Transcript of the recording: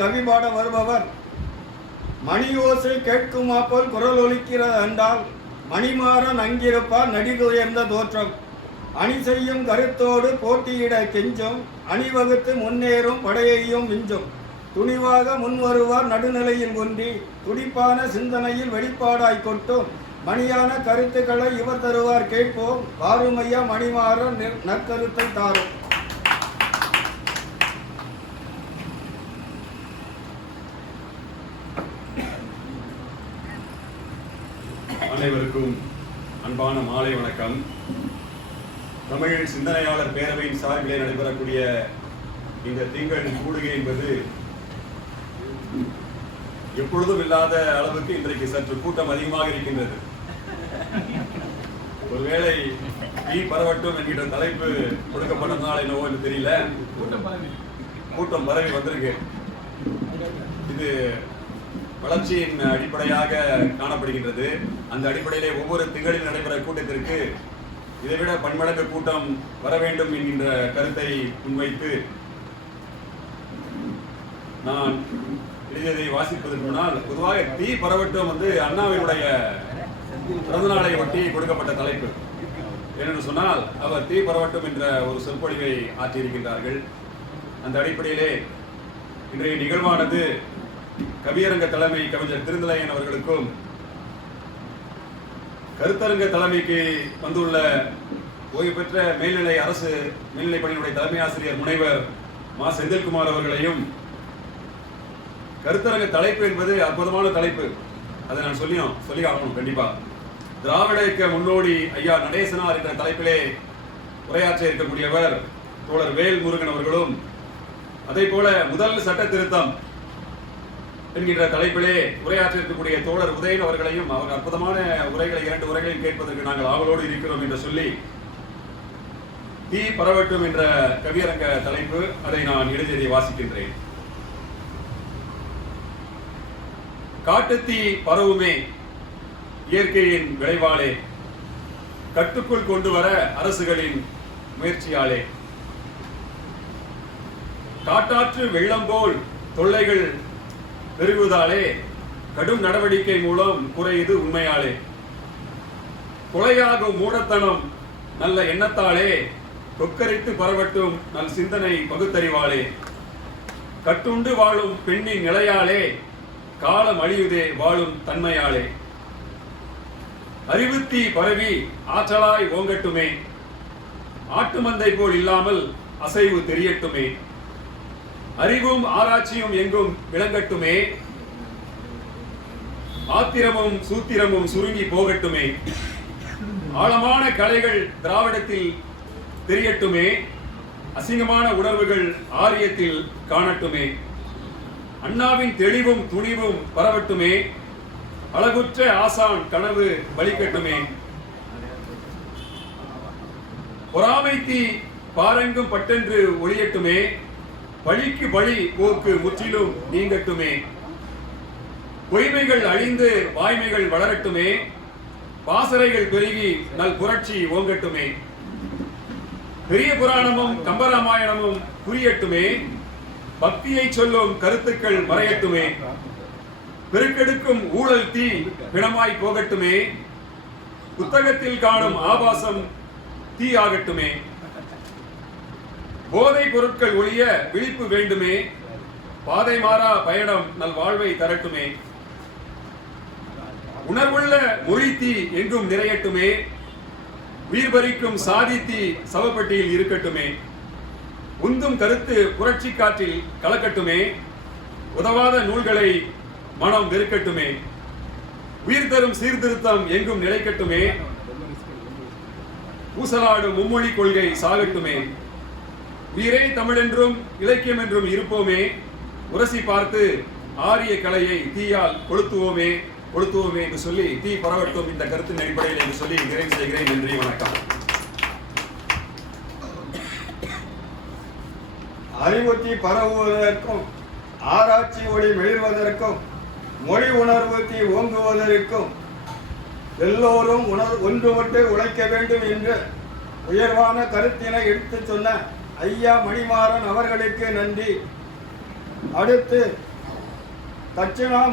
கவி பாட வருபவர் மணியோசை கேட்குமா போல் குரல் ஒலிக்கிறது என்றால் மணிமாறன் அங்கிருப்பார் நடிதுயர்ந்த தோற்றம். அணி செய்யும் கருத்தோடு போட்டியிட கெஞ்சும், அணிவகுத்து முன்னேறும் படையையும் விஞ்சும். துணிவாக முன்வருவார் நடுநிலையில் ஒன்றி, துடிப்பான சிந்தனையில் வெளிப்பாடாய் கொட்டும் மணியான கருத்துக்களை இவர் தருவார் கேட்போம். வாருமையா மணிமாறன் நற்கருத்தை தாரும். அனைவருக்கும் அன்பான மாலை வணக்கம். தமிழ் சிந்தனையாளர் பேரவையின் சார்பிலே நடைபெறக்கூடிய இந்த திங்கள் கூடுகை என்பது எப்பொழுதும் இல்லாத அளவுக்கு இன்றைக்கு சற்று கூட்டம் அதிகமாக இருக்கின்றது. ஒருவேளை தீ பரவட்டும் என்கின்ற தலைப்பு கொடுக்கப்பட்டதுனால என்னவோ என்று தெரியல, கூட்டம் பரவி வந்திருக்கு. இது வளர்ச்சியின் அடிப்படையாக காணப்படுகின்றது. அந்த அடிப்படையிலே ஒவ்வொரு திங்களில் நடைபெற கூட்டத்திற்கு இதைவிட பன்மடங்கு கூட்டம் வர வேண்டும் என்கின்ற கருத்தை முன்வைத்து நான் எழுதியதை வாசிப்பதற்கு முன்னால், பொதுவாக தீ பரவட்டும் அண்ணாவினுடைய பிறந்தநாளை ஒட்டி கொடுக்கப்பட்ட தலைப்பு. ஏனென்று சொன்னால் அவர் தீ பரவட்டும் என்ற ஒரு சொற்பொழிவை ஆற்றியிருக்கின்றார்கள். அந்த அடிப்படையிலே இன்றைய நிகழ்வானது கவியரங்க தலைமை கவிஞர் திருந்தலையன் அவர்களுக்கும், கருத்தரங்க தலைமைக்கு வந்துள்ள ஓய்வு பெற்ற மேல்நிலை அரசு மேல்நிலைப் பள்ளியினுடைய தலைமை ஆசிரியர் முனைவர் மா செந்தில்குமார் அவர்களையும், கருத்தரங்க தலைப்பு என்பது அற்புதமான தலைப்பு, அதை நான் சொல்லி ஆகணும் கண்டிப்பா. திராவிட இயக்க முன்னோடி ஐயா நடேசனார் என்ற தலைப்பிலே உரையாற்ற இருக்கக்கூடியவர் தோழர் வேல் முருகன் அவர்களும், அதே போல முதல் சட்ட திருத்தம் என்கின்ற தலைப்பிலே உரையாற்ற இருக்கக்கூடிய தோழர் உதயன் அவர்களையும், அவர் அற்புதமான உரைகளை 2 உரைகளையும் கேட்பதற்கு நாங்கள் ஆவலோடு இருக்கிறோம் என்று சொல்லி, தீ பரவட்டும் என்ற கவியரங்க தலைப்பு, அதை நான் எழுதியதை வாசிக்கின்றேன். காட்டுத்தீ பரவுமே இயற்கையின் விளைவாலே, கட்டுக்குள் கொண்டு வர அரசுகளின் முயற்சியாலே, காட்டாற்று வெள்ளம் போல் தொல்லைகள் பெருகுவதாலே, கடும் நடவடிக்கை மூலம் குறையுது உண்மையாலே, கொலையாகும் மூடத்தனம் நல்ல எண்ணத்தாலே, கொக்கரித்து பரவட்டும் நல் சிந்தனை பகுத்தறிவாலே, கட்டுண்டு வாழும் பெண்ணின் நிலையாலே, காலம் அழியுதே வாழும் தன்மையாலே, அறிவுத்தீ பரவி ஆற்றலாய் ஓங்கட்டுமே, ஆட்டு மந்தை போல் இல்லாமல் அசைவு தெரியட்டுமே, அறிவும் ஆராய்ச்சியும் எங்கும் விளங்கட்டுமே, ஆத்திரமும் சூத்திரமும் சுருங்கி போகட்டுமே, ஆழமான கலைகள் திராவிடத்தில் தெரியட்டுமே, அசிங்கமான உணர்வுகள் ஆரியத்தில் காணட்டுமே, அண்ணாவின் தெளிவும் துணிவும் பரவட்டுமே, அழகுற்ற ஆசான் கனவு பலிக்கட்டுமே, பொறாமை தீ பாரெங்கும் பட்டென்று ஒளியட்டுமே, பழிக்கு பழி போக்கு முற்றிலும் நீங்கட்டுமே, பொய்மைகள் அழிந்து வாய்மைகள் வளரட்டுமே, பாசறைகள் பெருகி நல் புரட்சி ஓங்கட்டுமே, பெரிய புராணமும் கம்பராமாயணமும் புரியட்டுமே, பக்தியை சொல்லும் கருத்துக்கள் மறையட்டுமே, பெருக்கெடுக்கும் ஊழல் தீ பிணமாய் போகட்டுமே, புத்தகத்தில் காணும் ஆபாசம் தீ ஆகட்டுமே, போதை பொருட்கள் ஒழிய விழிப்பு வேண்டுமே, பாதை மாறா பயணம் நல் வாழ்வை தரட்டுமே, உணர்வுள்ள மொழி தீ எங்கும் நிறையட்டுமே, உயிர் பறிக்கும் சாதி தீ சவப்பட்டியில் இருக்கட்டுமே, உந்தும் கருத்து புரட்சி காற்றில் கலக்கட்டுமே, உதவாத நூல்களை மனம் வெறுக்கட்டுமே, உயிர் தரும் சீர்திருத்தம் எங்கும் நிலைக்கட்டுமே, ஊசலாடும் மும்மொழி கொள்கை சாகட்டுமே, உயிரே தமிழென்றும் இலக்கியம் என்றும் இருப்போமே, உரசி பார்த்து ஆரிய கலையை தீயால் கொளுத்துவோமே என்று சொல்லி, தீ பரவட்டும் இந்த கருத்தின் அடிப்படையில் என்று சொல்லி நிறைவு செய்கிறேன். நன்றி, வணக்கம். அறிவுத்தி பரவுவதற்கும், ஆராய்ச்சி ஒளி மெளிர்வதற்கும், மொழி உணர்வு தீ ஓங்குவதற்கும் எல்லோரும் ஒன்றுபட்டு உழைக்க வேண்டும் என்று உயர்வான கருத்தினை எடுத்து சொன்ன ஐயா மணிமாறன் அவர்களுக்கு நன்றி. அடுத்து தட்சிணா